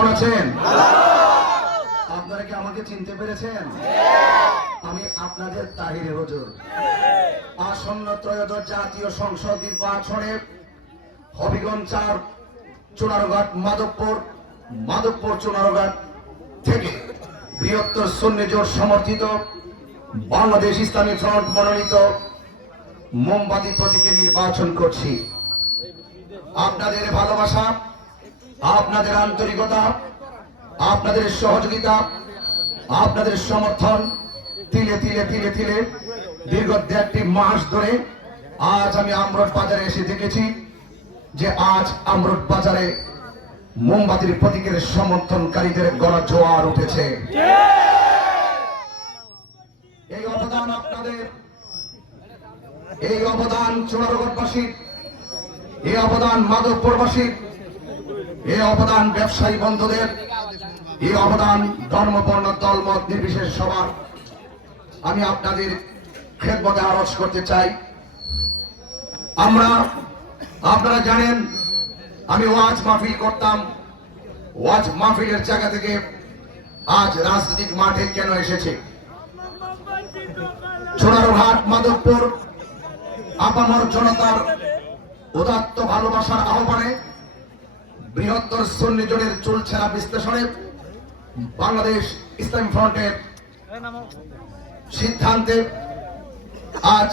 কেমন আছেন? আপনারা কি আমাকে চিনতে পেরেছেন? আমি আপনাদের তাহিরে হুজুর। আসন্ন ত্রয়োদশ জাতীয় সংসদ নির্বাচনে হবিগঞ্জ ৪, চুনারঘাট, মাধবপুর চুনারঘাট থেকে বৃহত্তর সুন্নি জোট সমর্থিত বাংলাদেশ ইসলামী ফ্রন্ট মনোনীত মোমবাতি প্রতীকে নির্বাচন করছি। আপনাদের ভালোবাসা, আপনাদের আন্তরিকতা, আপনাদের সহযোগিতা, আপনাদের সমর্থন তিলে তিলে তিলে তিলে দীর্ঘ 1.5 মাস ধরে আজ আমি আমরোড বাজারে এসে দেখেছি যে আজ আমরোড বাজারে মোমবাতির প্রতীকের সমর্থনকারীদের গলা জোয়ার উঠেছে। এই অবদান আপনাদের, এই অবদান চুনারঘাটবাসী, এই অবদান মাধবপুরবাসী, এই অবদান ব্যবসায়ী বন্ধুদের, এই অবদান ধর্ম, বর্ণ, দলমত নির্বিশেষ সবার আমি আপনাদের খেদমতে আরজ করতে চাই। আপনারা জানেন আমি ওয়াজ মাহফিল করতাম। ওয়াজ মাহফিলের জায়গা থেকে আজ রাজনৈতিক মাঠে কেন এসেছে? চুনারঘাট, মাধবপুর আপামর জনতার উদাত্ত ভালোবাসার আহ্বানে বৃহত্তর সুন্নি জোটের চুলছেরা বিশ্লেষণে বাংলাদেশ ইসলামী ফ্রন্টের সিদ্ধান্তে আজ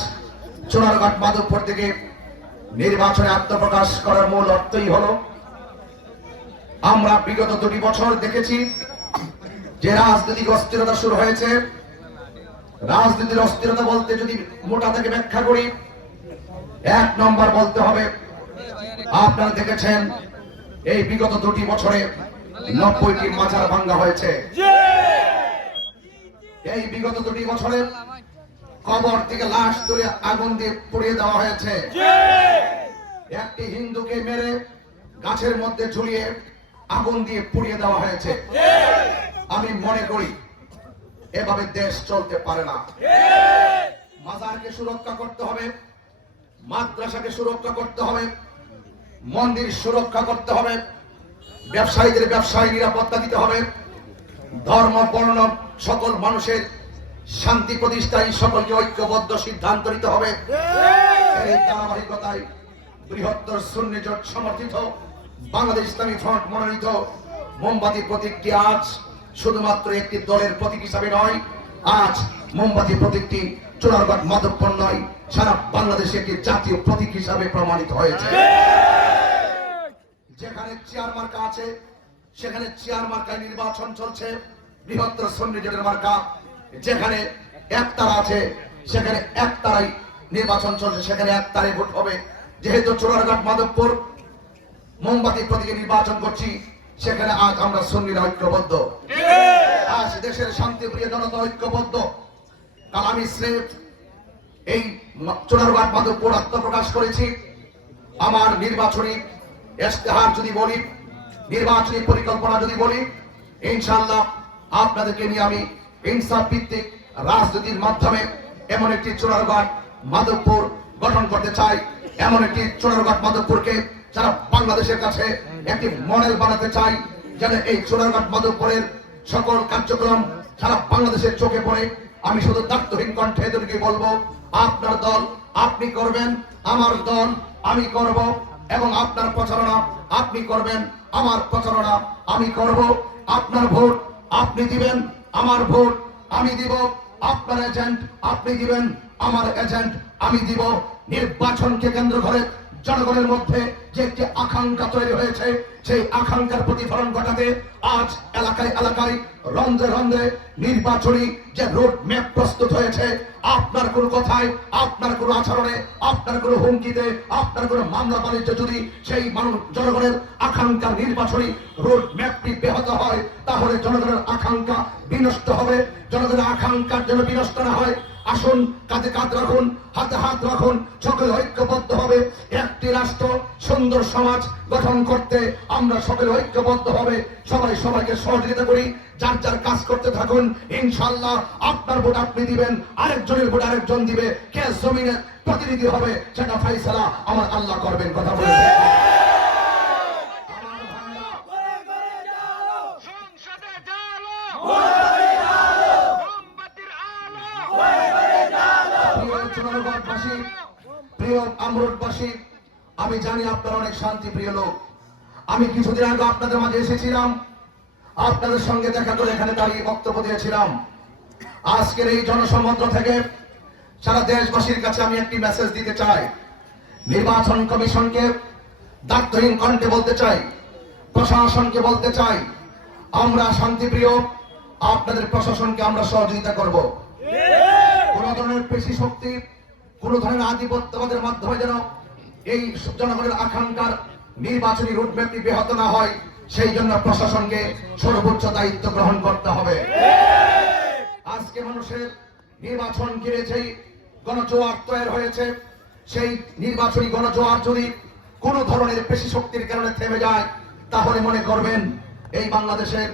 চুনারঘাট, মাধবপুর থেকে নির্বাচনে আত্মপ্রকাশ করার মূল অর্থই হলো আমরা বিগত 2 বছর দেখেছি যে রাজনৈতিক অস্থিরতা শুরু হয়েছে। রাজনীতির অস্থিরতা বলতে যদি মোটা থেকে ব্যাখ্যা করি, 1 নম্বর বলতে হবে আপনারা দেখেছেন এই বিগত 2 বছরে 90টি মাজার ভাঙ্গা হয়েছে। এই বিগত 2 বছরে কবর থেকে লাশ তুলে আগুন দিয়ে পুড়িয়ে দেওয়া হয়েছে। একটি হিন্দুকে মেরে গাছের মধ্যে ঝুলিয়ে আগুন দিয়ে পুড়িয়ে দেওয়া হয়েছে। আমি মনে করি এভাবে দেশ চলতে পারে না। মাজারকে সুরক্ষা করতে হবে, মাদ্রাসাকে সুরক্ষা করতে হবে, মন্দির সুরক্ষা করতে হবে, ব্যবসায়ীদের ব্যবসায় নিরাপত্তা দিতে হবে, ধর্ম, বর্ণ সকল মানুষের শান্তি প্রতিষ্ঠায় সকলকে ঐক্যবদ্ধ সিদ্ধান্ত নিতে হবে। এই ধারাবাহিকতায় বৃহত্তর সুন্নি জোট সমর্থিত বাংলাদেশ ইসলামী ফ্রন্ট মনোনীত মোমবাতি প্রতীকটি আজ শুধুমাত্র একটি দলের প্রতীক হিসাবে নয়, আজ মোমবাতি প্রতীকটি চুনারঘাট, মাধবপুর নয়, সারা বাংলাদেশে একটি জাতীয় প্রতীক হিসাবে প্রমাণিত হয়েছে। যেখানে চেয়ার মার্কা আছে সেখানে চেয়ার মার্কায় নির্বাচন চলছে, বৃহত্তর সুন্নি জোটের মার্কা। যেখানে একতারা আছে সেখানে একতারাই নির্বাচন চলছে, সেখানে একতারে ভোট হবে। যেহেতু চুনারঘাট, মাধবপুর মোমবাতি প্রতীকে নির্বাচন করছি, সেখানে আজ আমরা সুন্নিরা ঐক্যবদ্ধ, আজ দেশের শান্তিপ্রিয় জনতা ঐক্যবদ্ধ। কাল আমি স্রেফ এই চুনারঘাট, মাধবপুর আত্মপ্রকাশ করেছি। আমার নির্বাচনী ইশতেহার যদি বলি, নির্বাচনী পরিকল্পনা যদি বলি, ইনশাআল্লাহ আপনাদেরকে নিয়ে আমি ইনসাফ ভিত্তিক রাজনীতির মাধ্যমে এমন একটি চুনারঘাট, মাধবপুর গঠন করতে চাই। এমন একটি চুনারঘাট, মাধবপুরকে সারা বাংলাদেশের কাছে একটি মডেল বানাতে চাই, যেন এই চুনারঘাট, মাধবপুরের সকল কার্যক্রম সারা বাংলাদেশের চোখে পড়ে। আমি শুধু দায়িত্বহীন কণ্ঠে এদেরকে বলবো, আপনার দল আপনি করবেন, আমার দল আমি করব, এবং আপনার প্রচারণা আপনি করবেন, আমার প্রচারণা আমি করব। আপনার ভোট আপনি দিবেন, আমার ভোট আমি দিব। আপনার এজেন্ট আপনি দিবেন, আমার এজেন্ট আমি দিব। নির্বাচনকে কেন্দ্র করে জনগণের মধ্যে যে একটি আকাঙ্ক্ষা তৈরি হয়েছে, সেই আকাঙ্ক্ষার প্রতিফলন ঘটাতে আজ এলাকায় এলাকায়, রন্ধ্রে রন্ধ্রে নির্বাচনী যে রোড ম্যাপ প্রস্তুত হয়েছে, আপনার কোন কথায়, আপনার কোন আচরণে, আপনার কোন হুমকিতে, আপনার কোন মামলা বাণিজ্য যদি সেই জনগণের আকাঙ্ক্ষার নির্বাচনী রোড ম্যাপটি ব্যাহত হয়, তাহলে জনগণের আকাঙ্ক্ষা বিনষ্ট হবে। জনগণের আকাঙ্ক্ষার যেন বিনষ্ট না হয়, আসুন কাঁধে কাঁধ রাখুন, হাতে হাত রাখুন, সকলে ঐক্যবদ্ধ হবে। একটি রাষ্ট্র, সুন্দর সমাজ গঠন করতে আমরা সকলে ঐক্যবদ্ধ হবে। সবাই সবাইকে সহযোগিতা করি, যার যার কাজ করতে থাকুন। ইনশাআল্লাহ আপনার ভোট আপনি দিবেন, আরেকজনের ভোট আরেকজন দিবে। কে জমিনে প্রতিনিধি হবে সেটা ফয়সালা আমার আল্লাহ করবেন। কথা বলেছে প্রিয় চুনারুঘাটবাসী, প্রিয় আমরুটবাসী, আমি জানি আপনারা অনেক শান্তি প্রিয় লোক। আমি কিছুদিন আগে আপনাদের মাঝে এসেছিলাম, আপনাদের সঙ্গে দেখা করে এখানে দাঁড়িয়ে বক্তব্য দিয়েছিলাম। আজকের এই জনসমুদ্র থেকে সারা দেশবাসীর কাছে আমি একটি মেসেজ দিতে চাই। নির্বাচন কমিশনকে দায়িত্বহীন কণ্ঠে বলতে চাই, প্রশাসনকে বলতে চাই, আমরা শান্তিপ্রিয়, আপনাদের প্রশাসনকে আমরা সহযোগিতা করব। কোন ধরনের পেশি শক্তি, কোন ধরনের আধিপত্যবাদের মাধ্যমে যেন এই জনগণের আকাঙ্ক্ষার নির্বাচনী রুটম্যাপটি ব্যাহত না হয়, সেই জন্য প্রশাসনকে সর্বোচ্চ দায়িত্ব গ্রহণ করতে হবে। আজকে মানুষের নির্বাচন ঘিরে যেই গণজোয়ার তৈরি হয়েছে, সেই নির্বাচনী গণজোয়ার যদি কোন ধরনের পেশি শক্তির কারণে থেমে যায়, তাহলে মনে করবেন এই বাংলাদেশের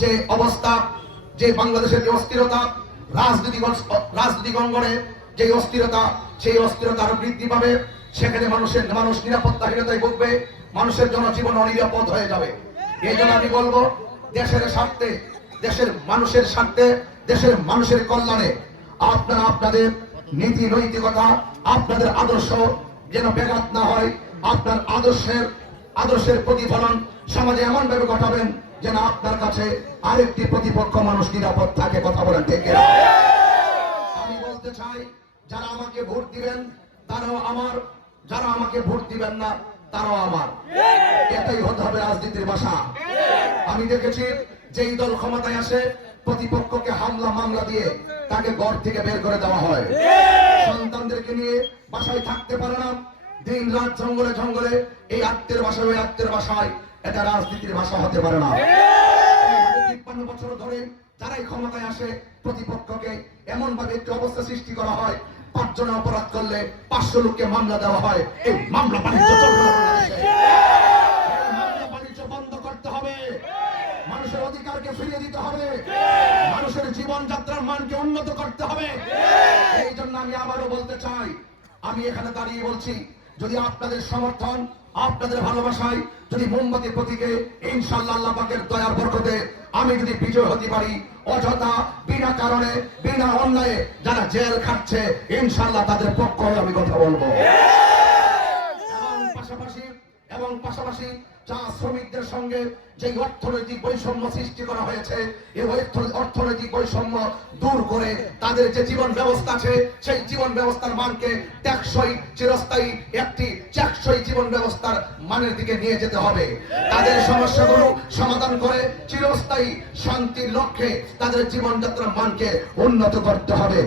যে অবস্থা, যে বাংলাদেশের যে অস্থিরতা, রাজনৈতিক অঙ্গনে যে অস্থিরতা, সেই অস্থিরতা আরো বৃদ্ধি পাবে। সেখানে মানুষ নিরাপত্তাহীনতায় ভুগবে, মানুষের জনজীবন অনিরাপদ হয়ে যাবে। এই জন্য আমি বলবো, দেশের স্বার্থে, দেশের মানুষের স্বার্থে, দেশের মানুষের কল্যাণে আপনারা আপনাদের নীতি নৈতিকতা, আপনাদের আদর্শ যেন ব্যাঘাত না হয়। আপনার আদর্শের প্রতিফলন সমাজে এমন ভাবে ঘটাবেন যেন আপনার কাছে আরেকটি প্রতিপক্ষ মানুষ নিরাপদ থাকে। কথা বলেন ঠিক কিনা? আমি বলতে চাই, যারা আমাকে ভোট দিবেন তারাও আমার, যারা আমাকে ভোট দিবেন না তারাও আমার। এটাই হতে হবে রাজনীতির ভাষা। আমি দেখেছি যেই দল ক্ষমতায় আসে, প্রতিপক্ষকে হামলা মামলা দিয়ে তাকে ঘর থেকে বের করে দেওয়া হয়। সন্তানদেরকে নিয়ে বাসায় থাকতে পারে না, দিন রাত জঙ্গলে জঙ্গলে, এই আত্মের ভাষায় ওই আত্মের ভাষায়। এটা রাজনীতির ভাষা হতে পারে না। ৫৩ বছর ধরে যারাই ক্ষমতায় আসে, প্রতিপক্ষকে এমন ভাবে একটি অবস্থা সৃষ্টি করা হয়, ৫ জনের অপরাধ করলে ৫০০ লোককে মামলা দেওয়া হয়। এই মামলা বাণিজ্য চলবে না, মামলা বাণিজ্য বন্ধ করতে হবে, মানুষের অধিকারকে ফিরিয়ে দিতে হবে, মানুষের জীবনযাত্রার মানকে উন্নত করতে হবে। এই জন্য আমি আবারও বলতে চাই, আমি এখানে দাঁড়িয়ে বলছি, যদি আপনাদের সমর্থন, আপনাদের ভালোবাসায় যদি মোমবাতি প্রতীকে ইনশাআল্লাহ আল্লাহ পাকের দয়ার বরকতে আমি যদি বিজয় হতে পারি, অযথা বিনা কারণে বিনা অন্যায়ে যারা জেল খাটছে, ইনশাআল্লাহ তাদের পক্ষ হয়ে আমি কথা বলবো। এবং পাশাপাশি চা শ্রমিকদের সঙ্গে যে অর্থনৈতিক বৈষম্য সৃষ্টি করা হয়েছে, এই অর্থনৈতিক বৈষম্য দূর করে তাদের যে জীবন ব্যবস্থা আছে, সেই জীবন ব্যবস্থার মানকে টেকসই, চিরস্থায়ী একটি টেকসই জীবন ব্যবস্থার মানের দিকে নিয়ে যেতে হবে। তাদের সমস্যাগুলো সমাধান করে চিরস্থায়ী শান্তির লক্ষ্যে তাদের জীবনযাত্রার মানকে উন্নত করতে হবে।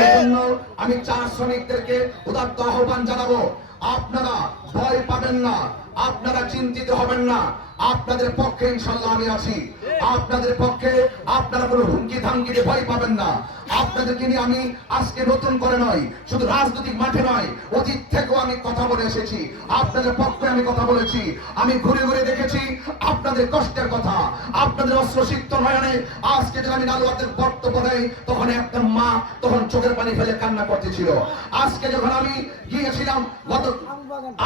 এই জন্য আমি চা শ্রমিকদেরকে উদাত্ত আহ্বান জানাবো, আপনারা ভয় পাবেন না, আপনারা চিন্তিত হবেন না, আপনাদের পক্ষে ইনশাআল্লাহ আমি আছি। আপনাদের পক্ষে আপনারা কোনো হুমকি ধামকিতে ভয় পাবেন না। আপনাদেরকে নিয়ে আমি আজকে নতুন করে নয়, শুধু রাজনৈতিক মাঠে নয়, অতীত থেকেও আমি কথা বলে এসেছি, আপনাদের পক্ষে আমি কথা বলেছি। আমি ঘুরে ঘুরে দেখেছি আপনাদের কষ্টের কথা, আপনাদের অশ্রুসিক্ত নয়নে আজকে যখন আমি নালুয়াতে বক্তব্য দেই, তখন একটা মা তখন চোখের পানি ফেলে কান্না করতেছিল। আজকে যখন আমি গিয়েছিলাম, গত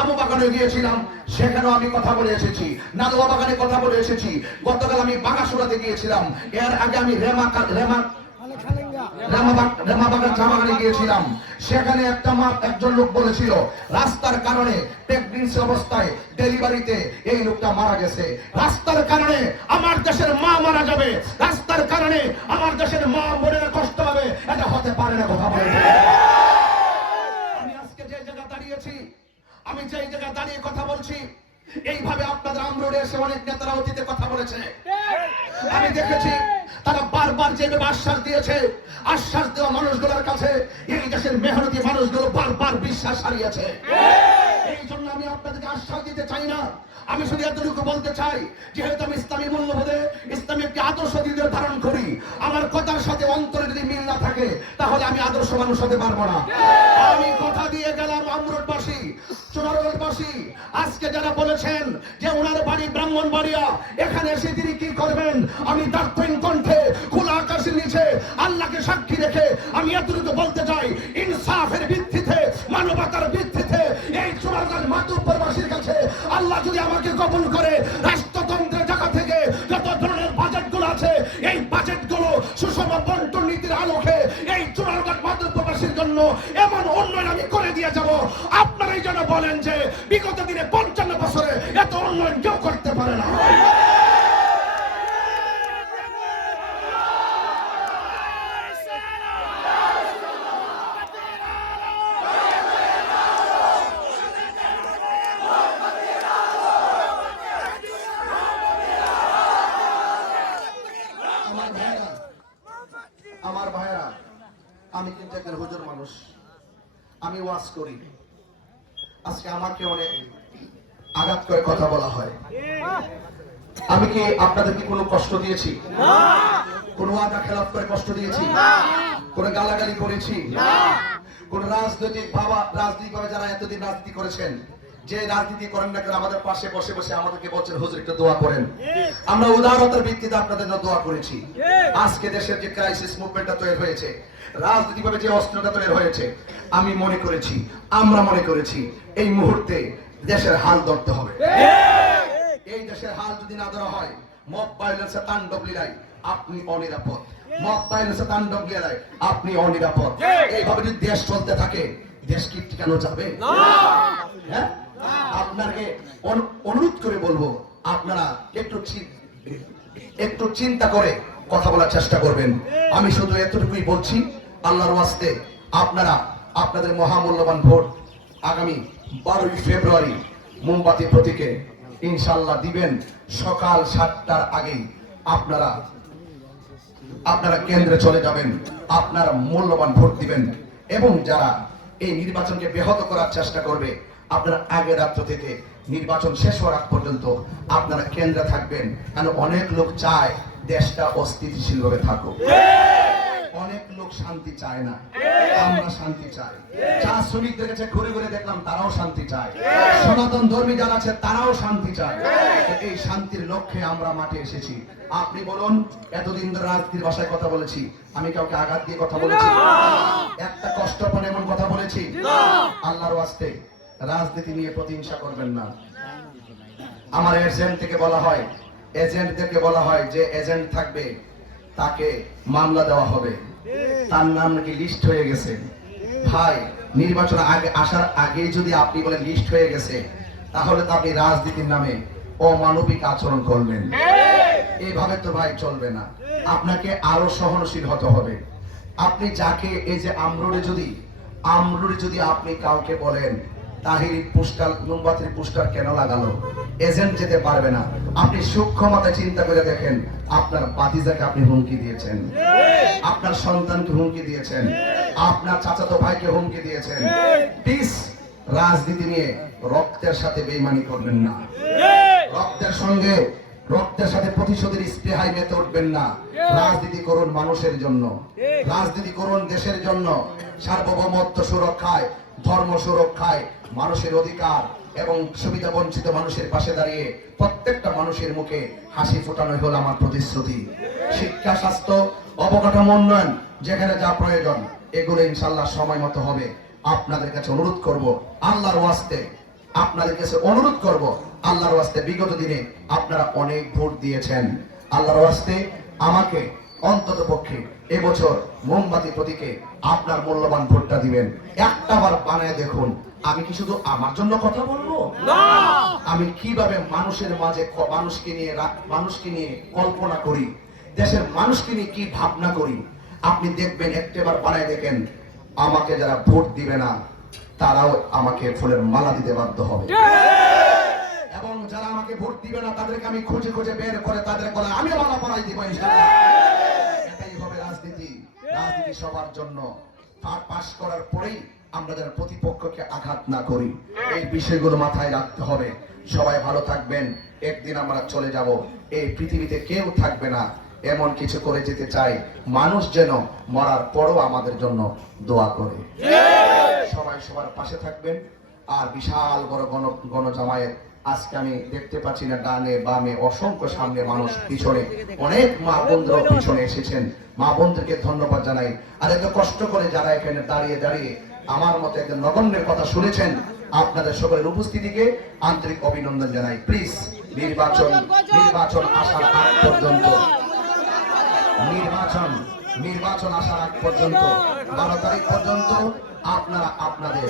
আমু বাগানে গিয়েছিলাম, সেখানেও আমি কথা বলে এসেছি, নালুয়া বাগানে কথা বলে এসেছি। গতকাল আমি বাগাসুরাতে গিয়েছিলাম, এর আগে আমি রেমাবাগান চা বাগানে গিয়েছিলাম। সেখানে একজন লোক বলেছিল রাস্তার কারণে প্রেগন্যান্সি অবস্থায় ডেলিভারিতে এই লোকটা মারা গেছে। রাস্তার কারণে আমার দেশের মা মারা যাবে, রাস্তার কারণে আমার দেশের মা বোনেরা কষ্ট পাবে, এটা হতে পারে না। কথা বলে আমি আজকে যে জায়গা দাঁড়িয়েছি, আমি যে জায়গায় দাঁড়িয়ে কথা বলছি, এইভাবে আপনাদের আমরোডে এসে অনেক নেতারা অতীতে কথা বলেছে। আমি দেখেছি তারা বারবার যেভাবে আশ্বাস দিয়েছে, আশ্বাস দেওয়া মানুষগুলোর কাছে এই দেশের মেহনতি মানুষগুলো বারবার বিশ্বাস হারিয়েছে। এই জন্য আমি আপনাদেরকে আশ্বাস দিতে চাই না, আমি শুধু এতটুকু বলতে চাই, যেহেতু আমি ইসলামী মূল্যবোধে ইসলামী একটি আদর্শ দিকে ধারণ করি, আমার কথার সাথে অন্তরে যদি মিল না থাকে, তাহলে আমি আদর্শ মানুষ হতে পারবো না। আমি কথা দিয়ে গেলাম আমরুটবাসী, চুনারুঘাটবাসী, আজকে যারা বলেছেন যে ওনার বাড়ি ব্রাহ্মণবাড়িয়া, এখানে এসে তিনি কি করবেন, আমি দার্থহীন কণ্ঠে খোলা আকাশের নিচে আল্লাহকে সাক্ষী রেখে আমি এতটুকু বলতে চাই, ইনসাফের ভিত্তিতে, মানবতার ভিত্তিতে এই চুনারুঘাট মাতুব্বরবাসীর কাছে আল্লাহ যদি আমাকে কবুল করে, রাষ্ট্রতন্ত্রের জায়গা থেকে যত ধরনের বাজেটগুলো আছে, এই বাজেট জন্য এমন উন্নয়ন আমি করে দিয়ে যাব, আপনারাই যেন বলেন যে বিগত দিনে 55 বছরে এত উন্নয়ন কেউ করতে পারে না। আমার ভাইরা, আমি কিন্তু একজন হুজুর মানুষ, আমি ওয়াজ করি। আজকে আমাকে অনেক আঘাত করে কথা বলা হয়। আমি কি আপনাদেরকে কোনো কষ্ট দিয়েছি? কোন ওয়াদা খেলাফ করে কষ্ট দিয়েছি? কোন গালাগালি করেছি? কোন রাজনৈতিকভাবে যারা এতদিন রাজনীতি করেছেন, যে রাজনীতি করেন না কেন, আমাদের পাশে বসে বসে আমাদেরকে বলছেন হুজুর একটু দোয়া করেন। আমরা উদারতার ভিত্তিতে আপনাদের জন্য দোয়া করেছি। আজকে দেশের যে ক্রাইসিস মুভমেন্টটা তৈরি হয়েছে, রাজনৈতিকভাবে যে অস্ত্রটা তৈরি হয়েছে, আমি মনে করেছি, আমরা মনে করেছি এই মুহূর্তে দেশের হাল ধরতে হবে। এই দেশের হাল যদি না ধরা হয়, মব ভায়োলেন্সে তাণ্ডব লীলায় আপনি অনিরাপদ। মব ভায়োলেন্সে তাণ্ডব লীলায় আপনি অনিরাপদ। এইভাবে যদি দেশ চলতে থাকে, দেশ কি টিকানো যাবে? হ্যাঁ, আপনাকে অনুরোধ করে বলবো, আপনারা একটু চিন্তা করে কথা বলার চেষ্টা করবেন। আমি শুধু এতটুকুই বলছি, আল্লাহর ওয়াস্তে আপনারা আপনাদের মহামূল্যবান ভোট আগামী 12 ফেব্রুয়ারি মোমবাতি প্রতীকে ইনশাআল্লাহ দিবেন। সকাল 7টার আগেই আপনারা কেন্দ্রে চলে যাবেন, আপনারা মূল্যবান ভোট দিবেন। এবং যারা এই নির্বাচনকে ব্যাহত করার চেষ্টা করবে, আপনারা আগের রাত্র থেকে নির্বাচন শেষ হওয়ার আগ পর্যন্ত আপনারা কেন্দ্রে থাকবেন। কারণ অনেক লোক চায় দেশটা অস্থিতিশীল ভাবে থাকুক, অনেক লোক শান্তি চায় না, আমরা শান্তি চাই। চা শ্রমিকদের কাছে ঘুরে ঘুরে দেখলাম, তারাও শান্তি চায়। সনাতন ধর্মী যারা আছে তারাও শান্তি চায়। এই শান্তির লক্ষ্যে আমরা মাঠে এসেছি। আপনি বলুন, এতদিন ধরে রাজনীতির ভাষায় কথা বলেছি, আমি কাউকে আঘাত দিয়ে কথা বলেছি? একটা কষ্টপন এমন কথা বলেছি? আল্লাহর ওয়াস্তে রাজনীতি নিয়ে প্রতিহিংসা করবেন না। আমার এজেন্টদেরকে বলা হয় যে এজেন্ট থাকবে তাকে মামলা দেওয়া হবে, তার নাম নাকি লিস্ট হয়ে গেছে। ভাই, নির্বাচন আসার আগেই যদি আপনি বলেন লিস্ট হয়ে গেছে, তাহলে তো আপনি রাজনীতির নামে অমানবিক আচরণ করবেন। এইভাবে তো ভাই চলবে না। আপনাকে আরো সহনশীল হতে হবে। আপনি যাকে, এই যে আমরুরে যদি আপনি কাউকে বলেন তাহিরি পোস্টার, মোমবাতির পোস্টার কেন লাগালো, এজেন্ট যেতে পারবে না। আপনি সূক্ষ্মতা চিন্তা করে দেখেন, আপনার ভাতিজাকে আপনি হুমকি দিয়েছেন, আপনার সন্তানকে হুমকি দিয়েছেন, আপনার চাচাতো ভাইকে হুমকি দিয়েছেন। প্লিজ রাজনীতি নিয়ে রক্তের সাথে বেইমানি করবেন না। রক্তের সাথে প্রতিশোধের স্পৃহায় মেতে উঠবেন না। রাজনীতি করুন মানুষের জন্য, রাজনীতি করুন দেশের জন্য, সার্বভৌমত্ব সুরক্ষায়, ধর্ম সুরক্ষায়, মানুষের অধিকার এবং সুবিধা বঞ্চিত মানুষের পাশে দাঁড়িয়ে প্রত্যেকটা মানুষের মুখে হাসি ফোটানোই হলো আমার প্রতিশ্রুতি। শিক্ষা, স্বাস্থ্য, অবকাঠামো উন্নয়ন, যেখানে যা প্রয়োজন, এগুলো ইনশাআল্লাহ সময় মতো হবে। আপনাদের কাছে অনুরোধ করব, আল্লাহর ওয়াস্তে আপনাদের কাছে অনুরোধ করব, আল্লাহর ওয়াস্তে বিগত দিনে আপনারা অনেক ভোট দিয়েছেন। আল্লাহর ওয়াস্তে আমাকে অন্তত পক্ষে এবছর মোমবাতি প্রতীকে আপনার মূল্যবান ভোটটা দিবেন। একটা বার বানায় দেখুন, আমি কি শুধু আমার জন্য কথা বলবো? আমি কিভাবে মানুষের মাঝে মানুষকে নিয়ে কল্পনা করি, দেশের মানুষকে নিয়ে কি ভাবনা করি, আপনি দেখবেন। একটাবার বানায় দেখেন, আমাকে যারা ভোট দিবে না তারাও আমাকে ফুলের মালা দিতে বাধ্য হবে। এবং যারা আমাকে ভোট দিবে না তাদেরকে আমি খুঁজে খুঁজে বের করে তাদের গলায় আমি মালা পরাই দিব ইনশাআল্লাহ। এটাই হবে রাজনীতি। রাজনীতি সবার জন্য। পাস করার পরেই আমরা যারা প্রতিপক্ষকে আঘাত না করি, এই বিষয়গুলো মাথায় রাখতে হবে। সবাই ভালো থাকবেন। একদিন আমরা চলে যাব, এই পৃথিবীতে কেউ থাকবে না। এমন কিছু করে যেতে চাই, মানুষ যেন মরার পরও আমাদের জন্য দোয়া করে। সবাই সবার পাশে থাকবেন। আর বিশাল বড় গণজামায়েত আজকে আমি দেখতে পাচ্ছি না, ডানে বামে অসংখ্য, সামনে মানুষ, পিছনে অনেক মা বোনরা পিছনে এসেছেন। মা বোনদেরকে ধন্যবাদ জানাই। আর এত কষ্ট করে যারা এখানে দাঁড়িয়ে দাঁড়িয়ে আমার মতো একজন নগণ্যের কথা শুনেছেন, আপনাদের সকলের উপস্থিতিকে আন্তরিক অভিনন্দন জানাই। প্লিজ নির্বাচন আসার আগ পর্যন্ত নির্বাচন আসার আগ পর্যন্ত 12 তারিখ পর্যন্ত আপনারা আপনাদের